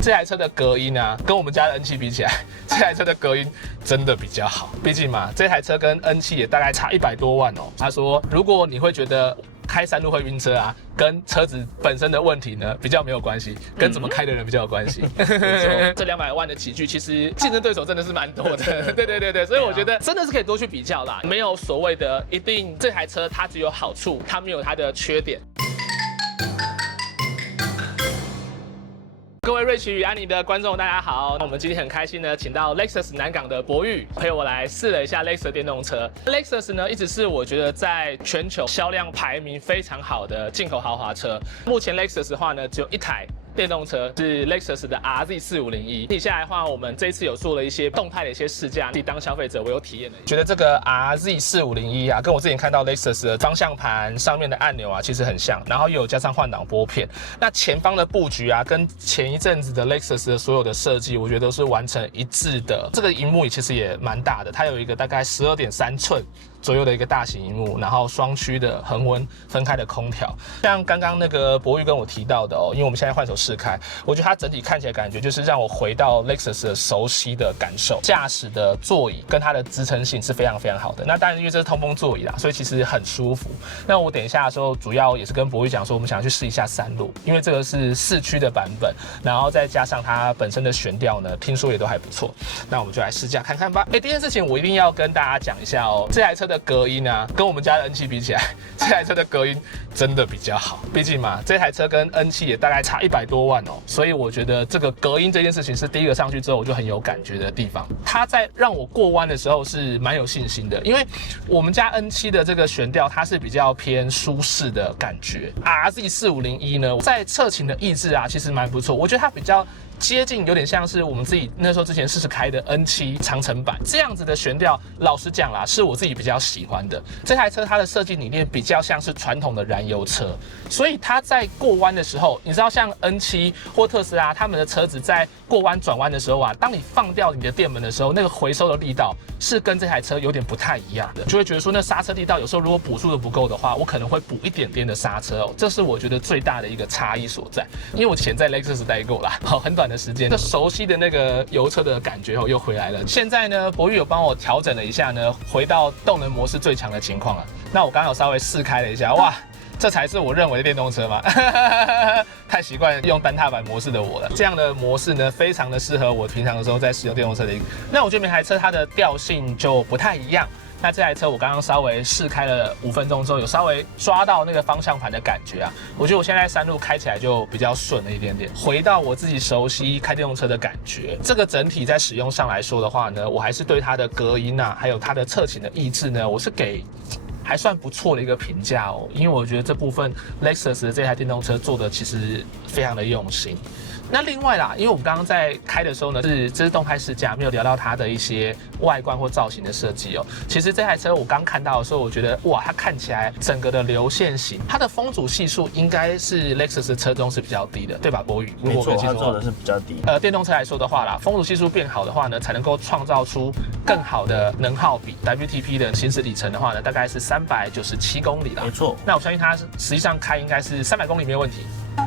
这台车的隔音啊，跟我们家的 N7比起来，这台车的隔音真的比较好。毕竟嘛，这台车跟 N7也大概差100多万哦。他说，如果你会觉得开山路会晕车啊，跟车子本身的问题呢比较没有关系，跟怎么开的人比较有关系。这200万的起距，其实竞争对手真的是蛮多的。对，所以我觉得真的是可以多去比较啦，没有所谓的一定这台车它只有好处，它没有它的缺点。各位瑞奇与安妮的观众，大家好！我们今天很开心呢，请到 Lexus 南港的博宇陪我来试了一下 Lexus 电动车。Lexus 呢，一直是我觉得在全球销量排名非常好的进口豪华车。目前 Lexus 的话呢，只有一台电动车是 Lexus 的 RZ450E。接下来的话，我们这一次有做了一些动态的一些试驾，自己当消费者我有体验的。觉得这个 RZ450E 啊，跟我之前看到 Lexus 的方向盘上面的按钮啊，其实很像，然后又有加上换挡拨片。那前方的布局啊，跟前一阵子的 Lexus 的所有的设计，我觉得都是完成一致的。这个萤幕其实也蛮大的，它有一个大概12.3寸左右的一个大型萤幕，然后双区的恒温分开的空调。像刚刚那个博宇跟我提到的哦，因为我们现在换手试开，我觉得它整体看起来感觉就是让我回到 Lexus 的熟悉的感受。驾驶的座椅跟它的支撑性是非常非常好的。那当然因为这是通风座椅啦，所以其实很舒服。那我等一下的时候，主要也是跟博宇讲说，我们想要去试一下山路，因为这个是4驱的版本，然后再加上它本身的悬吊呢，听说也都还不错。那我们就来试驾看看吧。第一件事情我一定要跟大家讲一下哦，这台车的隔音啊，跟我们家的 N7比起来，这台车的隔音真的比较好。毕竟嘛，这台车跟 N7也大概差100多万哦，所以我觉得这个隔音这件事情是第一个上去之后我就很有感觉的地方。它在让我过弯的时候是蛮有信心的，因为我们家 N7的这个悬吊它是比较偏舒适的感觉。RZ450E 呢，在侧倾的抑制啊，其实蛮不错，我觉得它比较接近，有点像是我们自己那时候之前试试开的 N7 长程版这样子的悬吊。老实讲啦，是我自己比较喜欢的。这台车它的设计理念比较像是传统的燃油车，所以它在过弯的时候，你知道像 N7 或特斯拉他们的车子在过弯转弯的时候啊，当你放掉你的电门的时候，那个回收的力道是跟这台车有点不太一样的，就会觉得说那刹车力道有时候如果补助的不够的话，我可能会补一点点的刹车哦，这是我觉得最大的一个差异所在。因为我以前在 Lexus 待过啦，很短的时间，这熟悉的那个油车的感觉又回来了。现在呢，博宇有帮我调整了一下呢，回到动能模式最强的情况了。那我刚刚有稍微试开了一下，哇！这才是我认为的电动车嘛，太习惯用单踏板模式的我了。这样的模式呢，非常的适合我平常的时候在使用电动车的一个。那我觉得每台车它的调性就不太一样。那这台车我刚刚稍微试开了5分钟之后，有稍微抓到那个方向盘的感觉啊，我觉得我现在山路开起来就比较顺了一点点，回到我自己熟悉开电动车的感觉。这个整体在使用上来说的话呢，我还是对它的隔音啊，还有它的侧倾的抑制呢，我是给还算不错的一个评价哦，因为我觉得这部分 Lexus 的这台电动车做的其实非常的用心。那另外啦，因为我们刚刚在开的时候呢，这是动态试驾，没有聊到它的一些外观或造型的设计哦。其实这台车我刚看到的时候，我觉得哇，它看起来整个的流线型，它的风阻系数应该是 Lexus 车中是比较低的，对吧，博宇？没错，它做的是比较低。电动车来说的话啦，风阻系数变好的话呢，才能够创造出更好的能耗比。WTP 的行驶里程的话呢，大概是397公里啦。没错。那我相信它实际上开应该是300公里没有问题。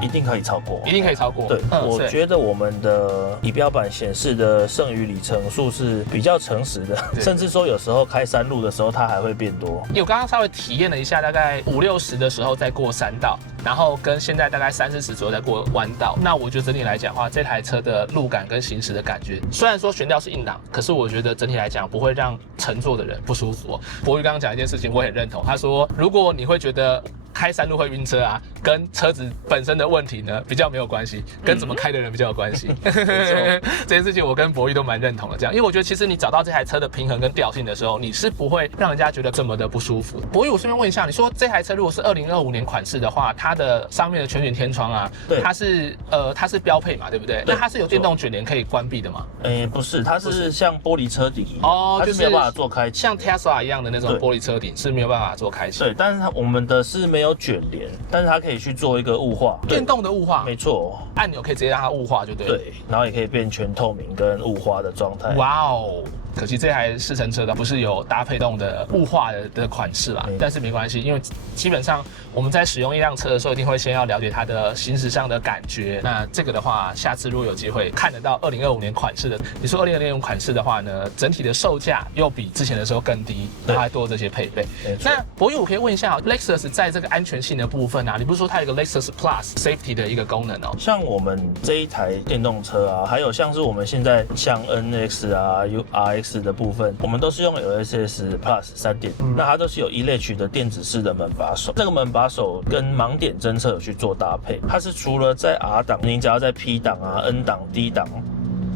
一定可以超过，一定可以超过。对，我觉得我们的仪表板显示的剩余里程数是比较诚实的，甚至说有时候开山路的时候它还会变多。我刚刚稍微体验了一下，大概50、60的时候再过山道，然后跟现在大概30、40左右再过弯道。那我觉得整体来讲的话，这台车的路感跟行驶的感觉，虽然说悬吊是硬朗，可是我觉得整体来讲不会让乘坐的人不舒服。博宇刚刚讲一件事情，我也很认同。他说，如果你会觉得开山路会晕车啊，跟车子本身的问题呢比较没有关系，跟怎么开的人比较有关系。这件事情我跟博宇都蛮认同的，这样，因为我觉得其实你找到这台车的平衡跟调性的时候，你是不会让人家觉得这么的不舒服。博宇，我顺便问一下，你说这台车如果是2025年款式的话，它的上面的全景天窗啊，它是标配嘛，对不对？那它是有电动卷帘可以关闭的吗？不是，它是像玻璃车顶一样，哦，它是没有办法做开启，像 Tesla 一样的那种玻璃车顶是没有办法做开启。对，但是我们的是没没有卷帘，但是它可以去做一个雾化，电动的雾化，没错，按钮可以直接让它雾化，就对了。对，然后也可以变全透明跟雾化的状态。哇哦！可惜这台试乘车的不是有搭配动的雾化的款式啦，但是没关系，因为基本上我们在使用一辆车的时候，一定会先要了解它的行驶上的感觉。那这个的话，下次如果有机会看得到2025年款式的，你说2020年款式的话呢，整体的售价又比之前的时候更低，它还多这些配备。那博宇，我可以问一下，Lexus 在这个安全性的部分啊，你不是说它有一个 Lexus Plus Safety 的一个功能哦？像我们这一台电动车啊，还有像是我们现在像 NX 啊、RX 的部分，我们都是用 LSS Plus 3.0，那它都是有1Latch 的电子式的门把手，这个门把手跟盲点侦测有去做搭配，它是除了在 R 档，你只要在 P 档啊、N 档、D 档，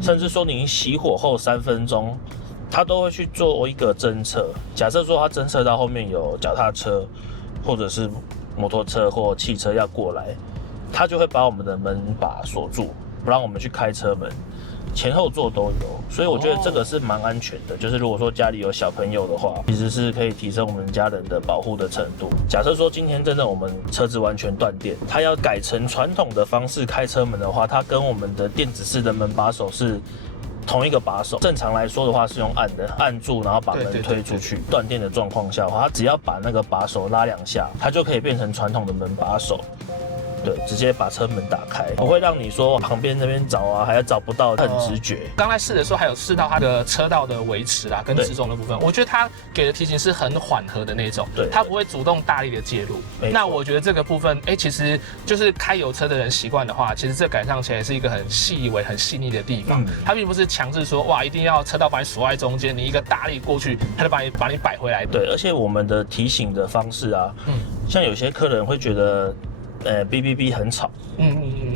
甚至说你熄火后3分钟，它都会去做一个侦测。假设说它侦测到后面有脚踏车或者是摩托车或汽车要过来，它就会把我们的门把锁住，不让我们去开车门。前后座都有，所以我觉得这个是蛮安全的。就是如果说家里有小朋友的话，其实是可以提升我们家人的保护的程度。假设说今天真的我们车子完全断电，它要改成传统的方式开车门的话，它跟我们的电子式的门把手是同一个把手。正常来说的话是用按的，按住然后把门推出去。断电的状况下的话，它只要把那个把手拉2下，它就可以变成传统的门把手。对，直接把车门打开，不会让你说旁边那边找啊，还要找不到，很直觉。刚才试的时候还有试到它的车道的维持啦，跟直走的部分，我觉得它给的提醒是很缓和的那种，对，它不会主动大力的介入。那我觉得这个部分，其实就是开油车的人习惯的话，其实这感上起来是一个很细微、很细腻的地方。它并不是强制说哇，一定要车道把你锁在中间，你一个大力过去，它就把你摆回来。对，而且我们的提醒的方式啊，像有些客人会觉得。哔哔哔很吵，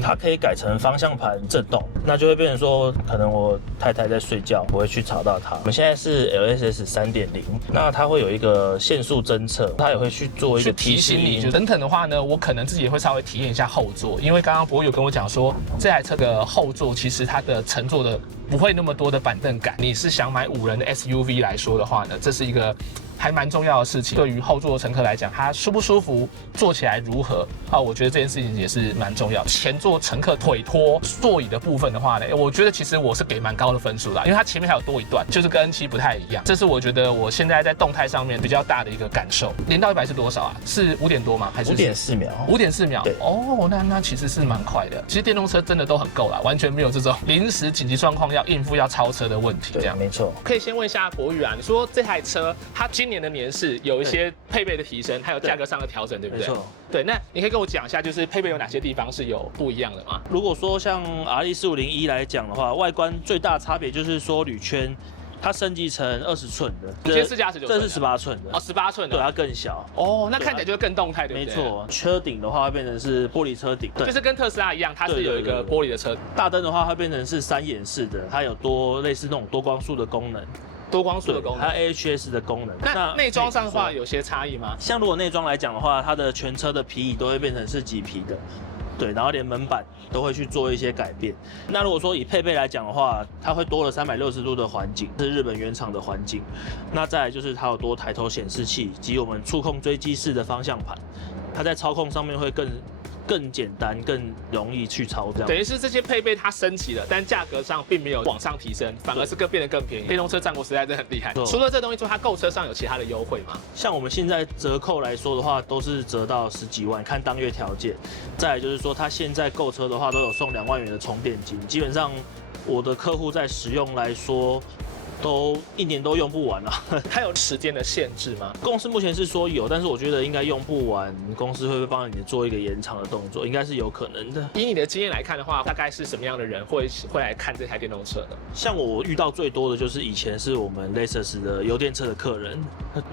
它可以改成方向盘震动，那就会变成说，可能我太太在睡觉，不会去吵到她。我们现在是 LSS 3.0，那它会有一个限速侦测，它也会去做一个提醒你。等等的话呢，我可能自己也会稍微体验一下后座，因为刚刚博宇有跟我讲说，这台车的后座其实它的乘坐的不会那么多的板凳感。你是想买5人的 SUV 来说的话呢，这是一个还蛮重要的事情。对于后座的乘客来讲，它舒不舒服，坐起来如何啊？我觉得这件事情也是蛮重要。前座乘客腿托座椅的部分的话呢，我觉得其实我是给蛮高的分数的，因为它前面还有多一段，就是跟 N7 不太一样。这是我觉得我现在在动态上面比较大的一个感受。0到100是多少啊？是5点多吗？还是5.4秒？5.4秒。哦，那其实是蛮快的。其实电动车真的都很够啦，完全没有这种临时紧急状况要应付要超车的问题。这样没错。可以先问一下博宇啊，你说这台车它今年的年式有一些配备的提升，还有价格上的调整，对不对？没错。对，那你可以跟我讲一下，就是配备有哪些地方是有不一样的吗？如果说像 RE4501来讲的话，外观最大差别就是说铝圈。它升级成20寸的，以前是加19寸，这是18寸的哦，18寸的，对，它更小。哦，那看起来就会更动态，对不对？没错，车顶的话会变成是玻璃车顶，就是跟特斯拉一样，它是有一个玻璃的车。大灯的话会变成是3眼式的，它有类似那种多光束的功能。多光束的功能，还有 AHS 的功能。那内装上的话有些差异吗？像如果内装来讲的话，它的全车的皮椅都会变成是麂皮的。对，然后连门板都会去做一些改变。那如果说以配备来讲的话，它会多了360度的环景，是日本原厂的环境。那再来就是它有多抬头显示器及我们触控追击式的方向盘，它在操控上面会更简单、更容易去操作。等于是这些配备它升级了，但价格上并没有往上提升，反而是变得更便宜。电动车战国时代真的很厉害。除了这东西之外，它购车上有其他的优惠吗？像我们现在折扣来说的话，都是折到10几万，看当月条件。再来就是说，它现在购车的话都有送2万元的充电金，基本上我的客户在使用来说。都1年都用不完了。它有时间的限制吗？公司目前是说有，但是我觉得应该用不完，公司会不会帮你做一个延长的动作，应该是有可能的。以你的经验来看的话，大概是什么样的人会来看这台电动车呢？像我遇到最多的就是以前是我们 Lexus 的油电车的客人，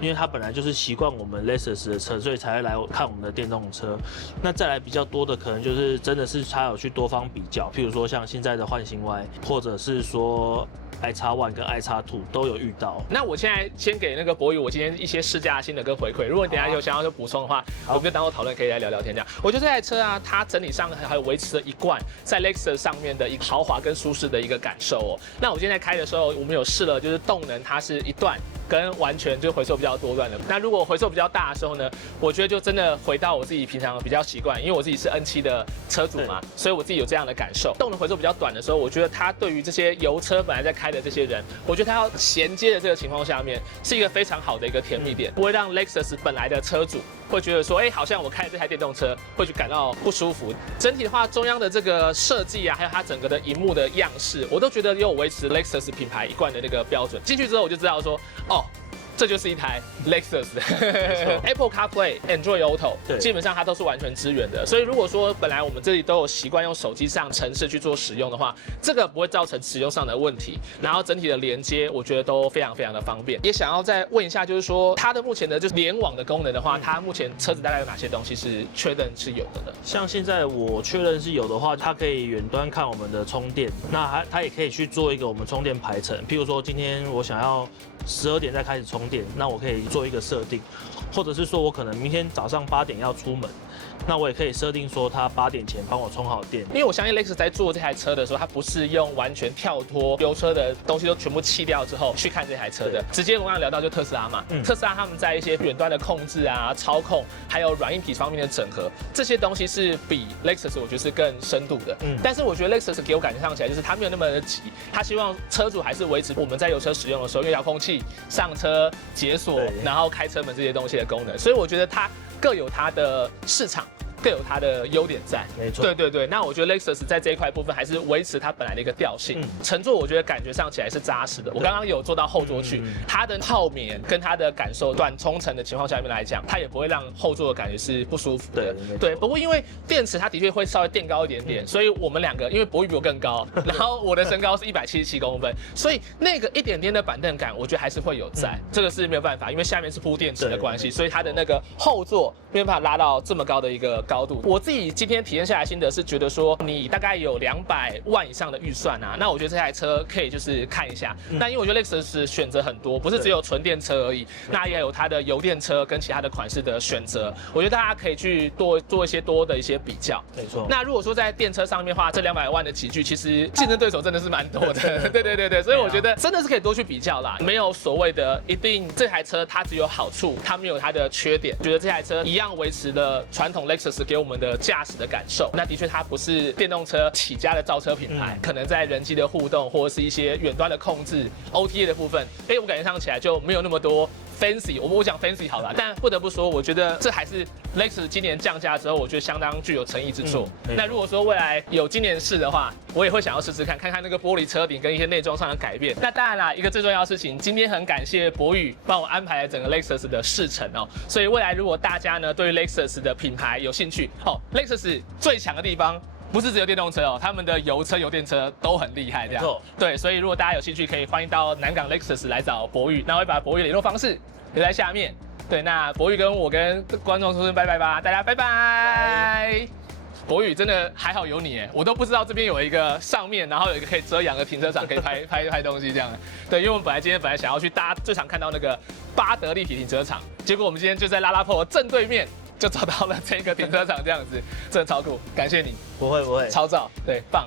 因为他本来就是习惯我们 Lexus 的车，所以才会来看我们的电动车。那再来比较多的可能就是真的是他有去多方比较，譬如说像现在的幻星 Y， 或者是说iX1 跟iX2都有遇到。那我现在先给那个博宇，我今天一些试驾心得跟回馈。如果你等一下有想要补充的话，我们就当做讨论，可以来聊聊天这样。我觉得这台车啊，它整体上还有维持了一贯在 Lexus 上面的一个豪华跟舒适的一个感受哦。那我现在开的时候，我们有试了，就是动能它是一段。跟完全就回收比较多段的。那如果回收比较大的时候呢，我觉得就真的回到我自己平常比较习惯，因为我自己是 N7的车主嘛，所以我自己有这样的感受。动能回收比较短的时候，我觉得它对于这些油车本来在开的这些人，我觉得它要衔接的这个情况下面，是一个非常好的一个甜蜜点，不会让 Lexus 本来的车主会觉得说，好像我开的这台电动车会去感到不舒服。整体的话，中央的这个设计啊，还有它整个的荧幕的样式，我都觉得有维持 Lexus 品牌一贯的那个标准。进去之后我就知道说，哦，这就是一台 Lexus 的Apple CarPlay、Android Auto， 基本上它都是完全支援的。所以如果说本来我们这里都有习惯用手机上程式去做使用的话，这个不会造成使用上的问题。然后整体的连接，我觉得都非常非常的方便。也想要再问一下，就是说它的目前的就是联网的功能的话，它目前车子大概有哪些东西是确认是有的呢？像现在我确认是有的话，它可以远端看我们的充电，那它也可以去做一个我们充电排程。譬如说今天我想要12点再开始充电，那我可以做一个设定，或者是说我可能明天早上8点要出门，那我也可以设定说它8点前帮我充好电。因为我相信 Lexus 在做这台车的时候，它不是用完全跳脱油车的东西都全部弃掉之后去看这台车的。直接我刚刚聊到就特斯拉嘛，特斯拉他们在一些远端的控制啊、操控，还有软硬体方面的整合，这些东西是比 Lexus 我觉得是更深度的。但是我觉得 Lexus 给我感觉上起来就是它没有那么的急，它希望车主还是维持我们在油车使用的时候，因为遥控器上车、解锁，然后开车门这些东西的功能，所以我觉得它各有它的市场。各有它的优点在，没错，对，那我觉得 Lexus 在这一块部分还是维持它本来的一个调性，乘坐我觉得感觉上起来是扎实的。我刚刚有坐到后座去，它的泡棉跟它的感受，短冲程的情况下面来讲，它也不会让后座的感觉是不舒服的。对，不过因为电池它的确会稍微垫高一点点，所以我们两个因为博宇比我更高，然后我的身高是177公分，所以那个一点点的板凳感，我觉得还是会有在，这个是没有办法，因为下面是铺电池的关系，所以它的那个后座没有办法拉到这么高的一个高度。我自己今天体验下来心得是觉得说，你大概有200万以上的预算啊，那我觉得这台车可以就是看一下。那因为我觉得 Lexus 选择很多，不是只有纯电车而已，那也有它的油电车跟其他的款式的选择。我觉得大家可以去多做一些比较。没错。那如果说在电车上面的话，这200万的级距，其实竞争对手真的是蛮多的。对，所以我觉得真的是可以多去比较啦，没有所谓的一定这台车它只有好处，它没有它的缺点。觉得这台车一样维持了传统 Lexus 给我们的驾驶的感受。那的确它不是电动车起家的造车品牌，可能在人机的互动或者是一些远端的控制 OTA 的部分，我感觉上起来就没有那么多 fancy， 我讲 fancy 好了，但不得不说，我觉得这还是 Lexus 今年降价之后，我觉得相当具有诚意之处。那如果说未来有今年试的话，我也会想要试试看看那个玻璃车顶跟一些内装上的改变。那当然啦，一个最重要的事情，今天很感谢博宇帮我安排了整个 Lexus 的试乘哦。所以未来如果大家呢对于 Lexus 的品牌有兴趣，Lexus 最强的地方。不是只有电动车哦，他们的油车、油电车都很厉害，这样。对，所以如果大家有兴趣，可以欢迎到南港 Lexus 来找博宇，那我会把博宇的联络方式留在下面。对，那博宇跟我跟观众说声拜拜吧，大家拜拜。博宇真的还好有你，我都不知道这边有一个上面，然后有一个可以遮阳的停车场，可以拍东西这样。对，因为我们今天本来想要去大家最常看到那个巴德立体停车场，结果我们今天就在拉拉破正对面。就找到了这个停车场，这样子，真的超酷，感谢你。不会，超照，对，棒。